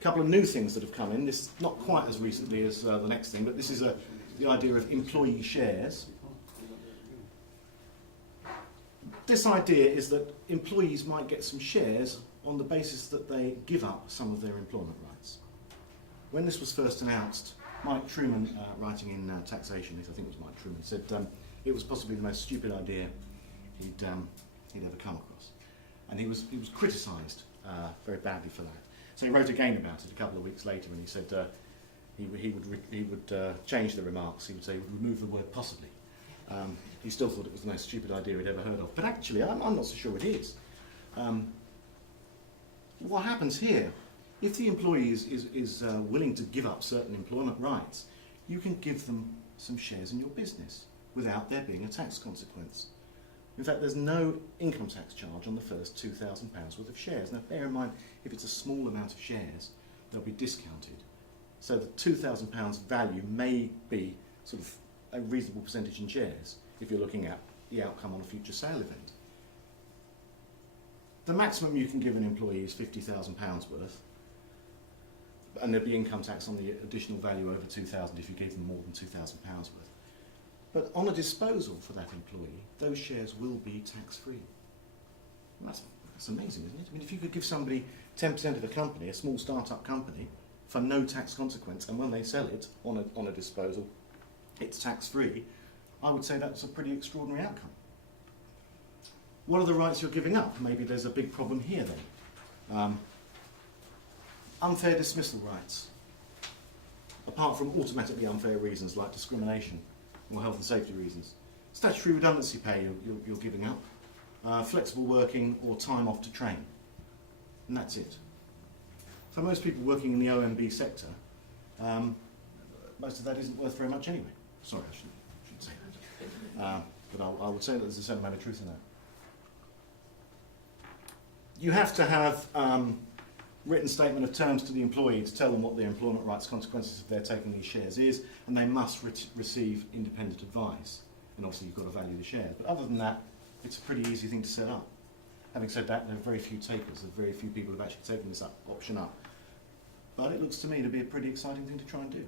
A couple of new things that have come in, this not quite as recently as the next thing, but this is the idea of employee shares. This idea is that employees might get some shares on the basis that they give up some of their employment rights. When this was first announced, Mike Truman, writing in Taxation, I think it was Mike Truman, said it was possibly the most stupid idea he'd ever come across. And he was criticised very badly for that. So he wrote again about it a couple of weeks later, and he said he would change the remarks. He would say he would remove the word possibly. He still thought it was the most stupid idea he'd ever heard of. But actually, I'm not so sure it is. What happens here, if the employee is willing to give up certain employment rights, you can give them some shares in your business without there being a tax consequence. In fact, there's no income tax charge on the first £2,000 worth of shares. Now, bear in mind, if it's a small amount of shares, they'll be discounted. So the £2,000 value may be sort of a reasonable percentage in shares if you're looking at the outcome on a future sale event. The maximum you can give an employee is £50,000 worth, and there'll be income tax on the additional value over £2,000 if you gave them more than £2,000 worth. But on a disposal for that employee, those shares will be tax-free. That's amazing, isn't it? I mean, if you could give somebody 10% of a company, a small start-up company, for no tax consequence, and when they sell it on a disposal, it's tax-free, I would say that's a pretty extraordinary outcome. What are the rights you're giving up? Maybe there's a big problem here then. Unfair dismissal rights. Apart from automatically unfair reasons like discrimination or health and safety reasons. Statutory redundancy pay you're giving up. Flexible working or time off to train. And that's it. For most people working in the OMB sector, most of that isn't worth very much anyway. Sorry, I shouldn't say that. But I would say that there's a certain amount of truth in that. You have to have written statement of terms to the employee to tell them what their employment rights consequences of their taking these shares is, and they must receive independent advice. And obviously you've got to value the shares. But other than that, it's a pretty easy thing to set up. Having said that, there are very few takers. There are very few people who have actually taken this option up. But it looks to me to be a pretty exciting thing to try and do.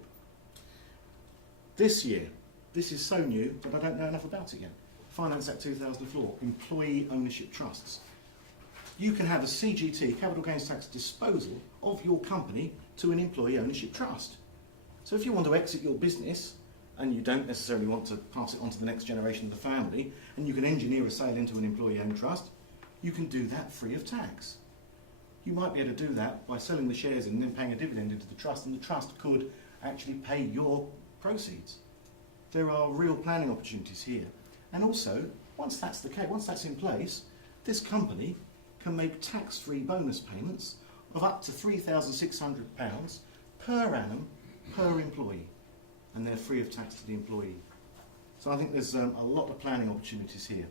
This year, this is so new that I don't know enough about it yet. Finance Act 2004, Employee Ownership Trusts. You can have a CGT, capital gains tax disposal, of your company to an employee ownership trust. So if you want to exit your business, and you don't necessarily want to pass it on to the next generation of the family, and you can engineer a sale into an employee-owned trust, you can do that free of tax. You might be able to do that by selling the shares and then paying a dividend into the trust, and the trust could actually pay your proceeds. There are real planning opportunities here. And also, once that's the case, once that's in place, this company can make tax-free bonus payments of up to £3,600 per annum per employee, and they're free of tax to the employee. So I think there's a lot of planning opportunities here.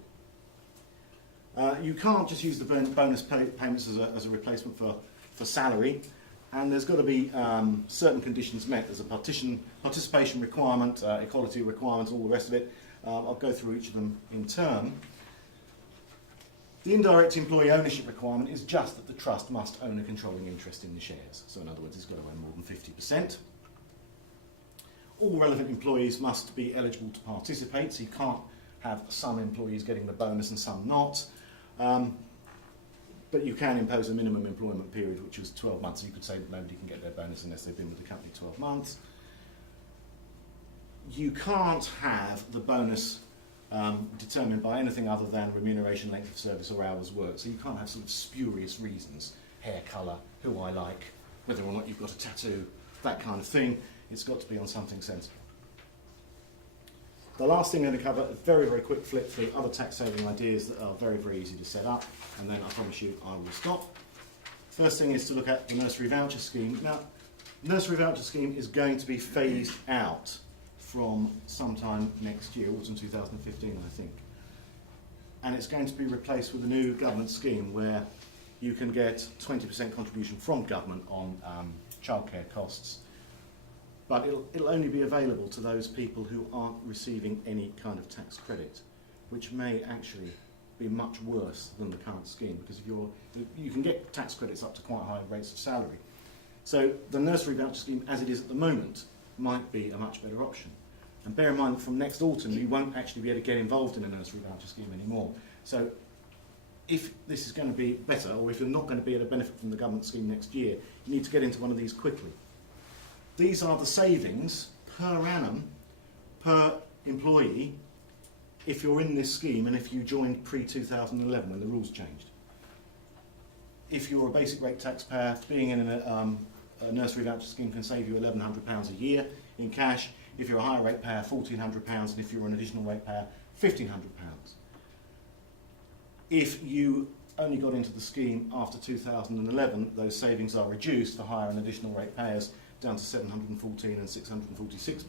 You can't just use the bonus payments as a replacement for salary, and there's got to be certain conditions met. There's a participation requirement, equality requirements, all the rest of it. I'll go through each of them in turn. The indirect employee ownership requirement is just that the trust must own a controlling interest in the shares. So in other words, it's got to own more than 50%. All relevant employees must be eligible to participate, so you can't have some employees getting the bonus and some not. But you can impose a minimum employment period, which was 12 months. So you could say that nobody can get their bonus unless they've been with the company 12 months. You can't have the bonus determined by anything other than remuneration, length of service or hours worked. So you can't have sort of spurious reasons, hair colour, who I like, whether or not you've got a tattoo, that kind of thing. It's got to be on something sensible. The last thing I'm going to cover, a very, very quick flip through other tax saving ideas that are very, very easy to set up, and then I promise you I will stop. First thing is to look at the nursery voucher scheme. Now, nursery voucher scheme is going to be phased out from sometime next year, autumn 2015, I think. And it's going to be replaced with a new government scheme where you can get 20% contribution from government on childcare costs. But it'll only be available to those people who aren't receiving any kind of tax credit, which may actually be much worse than the current scheme, because if you can get tax credits up to quite high rates of salary. So the nursery voucher scheme, as it is at the moment, might be a much better option. And bear in mind that from next autumn, you won't actually be able to get involved in a nursery voucher scheme anymore. So if this is going to be better, or if you're not going to be able to benefit from the government scheme next year, you need to get into one of these quickly. These are the savings per annum, per employee, if you're in this scheme and if you joined pre-2011 when the rules changed. If you're a basic rate taxpayer, being in a nursery voucher scheme can save you £1,100 a year in cash. If you're a higher rate payer, £1,400, and if you're an additional rate payer, £1,500. If you only got into the scheme after 2011, those savings are reduced for higher and additional rate payers down to £714 and £646. If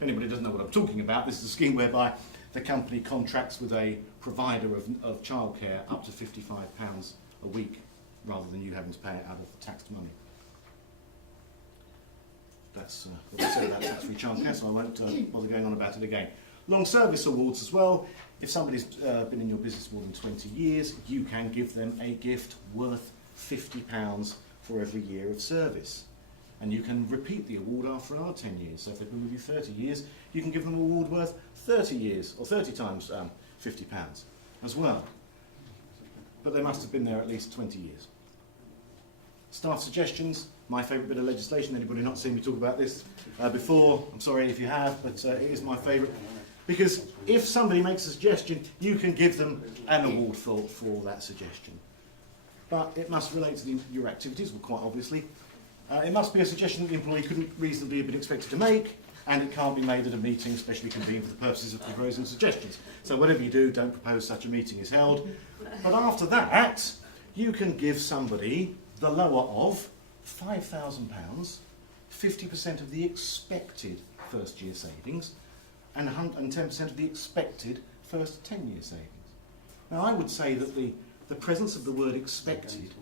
anybody doesn't know what I'm talking about, this is a scheme whereby the company contracts with a provider of childcare up to £55 a week, rather than you having to pay it out of taxed money. That's what I said about tax-free childcare, so I won't bother going on about it again. Long service awards as well. If somebody's been in your business more than 20 years, you can give them a gift worth £50 for every year of service. And you can repeat the award after another 10 years. So if they've been with you 30 years, you can give them an award worth 30 years, or 30 times £50 as well. But they must have been there at least 20 years. Staff suggestions, my favourite bit of legislation. Anybody not seen me talk about this before? I'm sorry if you have, but it is my favourite. Because if somebody makes a suggestion, you can give them an award for that suggestion. But it must relate to your activities, well, quite obviously. It must be a suggestion that the employee couldn't reasonably have been expected to make, and it can't be made at a meeting specially convened for the purposes of proposing suggestions. So whatever you do, don't propose such a meeting is held. But after that, you can give somebody the lower of £5,000, 50% of the expected first year savings, and 10% of the expected first 10-year savings. Now I would say that the presence of the word expected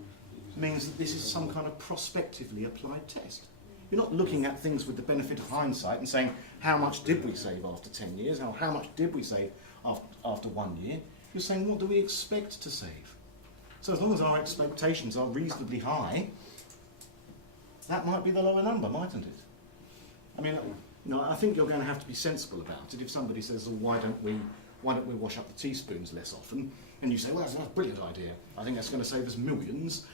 means that this is some kind of prospectively applied test. You're not looking at things with the benefit of hindsight and saying, how much did we save after 10 years, or how much did we save after 1 year? You're saying, what do we expect to save? So as long as our expectations are reasonably high, that might be the lower number, mightn't it? I mean, I think you're going to have to be sensible about it. If somebody says, oh, why don't we wash up the teaspoons less often? And you say, well, that's a brilliant idea. I think that's going to save us millions.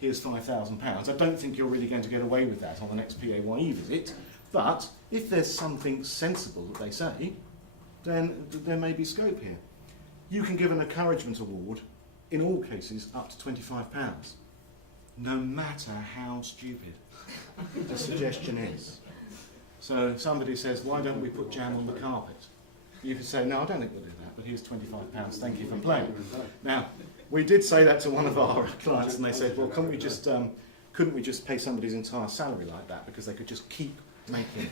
Here's £5,000. I don't think you're really going to get away with that on the next PAYE visit. But if there's something sensible that they say, then there may be scope here. You can give an encouragement award in all cases up to £25, no matter how stupid the suggestion is. So if somebody says, why don't we put jam on the carpet? You could say, no, I don't think we'll do that, but here's £25, thank you for playing. Now, we did say that to one of our clients, and they said, well, couldn't we just pay somebody's entire salary like that, because they could just keep making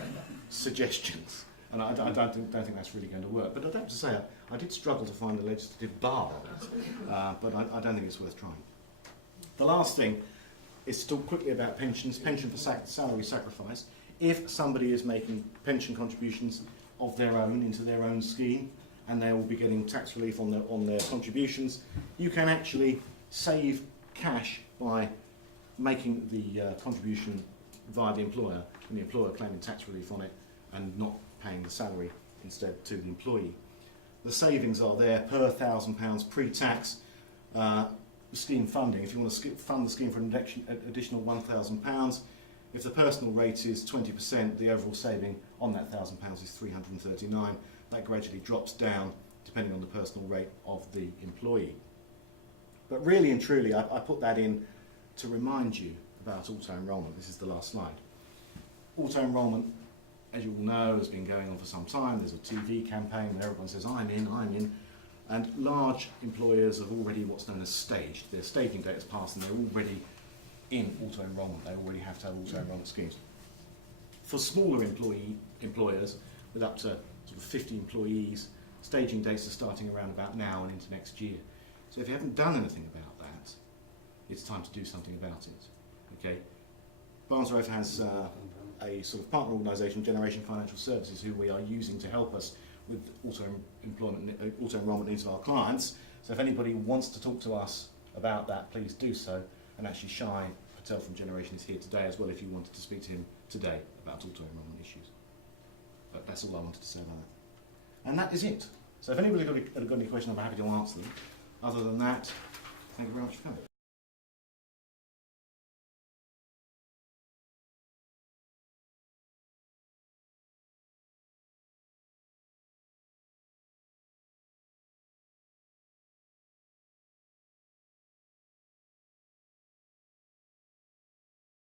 suggestions. And I don't think that's really going to work. But I'd have to say, I did struggle to find a legislative bar on it, but I don't think it's worth trying. The last thing is to talk quickly about pensions, pension for salary sacrifice. If somebody is making pension contributions of their own into their own scheme, and they will be getting tax relief on their contributions, you can actually save cash by making the contribution via the employer, and the employer claiming tax relief on it, and not paying the salary instead to the employee. The savings are there per £1,000 pre-tax scheme funding. If you want to fund the scheme for an additional £1,000, if the personal rate is 20%, the overall saving on that £1,000 is £339. That gradually drops down depending on the personal rate of the employee. But really and truly, I put that in to remind you about auto-enrolment. This is the last slide. Auto-enrolment, as you all know, has been going on for some time. There's a TV campaign where everyone says, I'm in. And large employers have already what's known as staged. Their staging date has passed and they're already in auto-enrolment. They already have to have auto-enrolment schemes. For smaller employers with up to sort of 50 employees, staging dates are starting around about now and into next year. So if you haven't done anything about that, it's time to do something about it. Okay? Barnes-Rove has a sort of partner organisation, Remuneration Financial Services, who we are using to help us with auto-enrolment needs of our clients. So if anybody wants to talk to us about that, please do so. And actually Shy tell from Generation is here today as well if you wanted to speak to him today about auto-enrolment issues. But that's all I wanted to say about that. And that is it. So if anybody got any questions, I'm happy to answer them. Other than that, thank you very much for coming.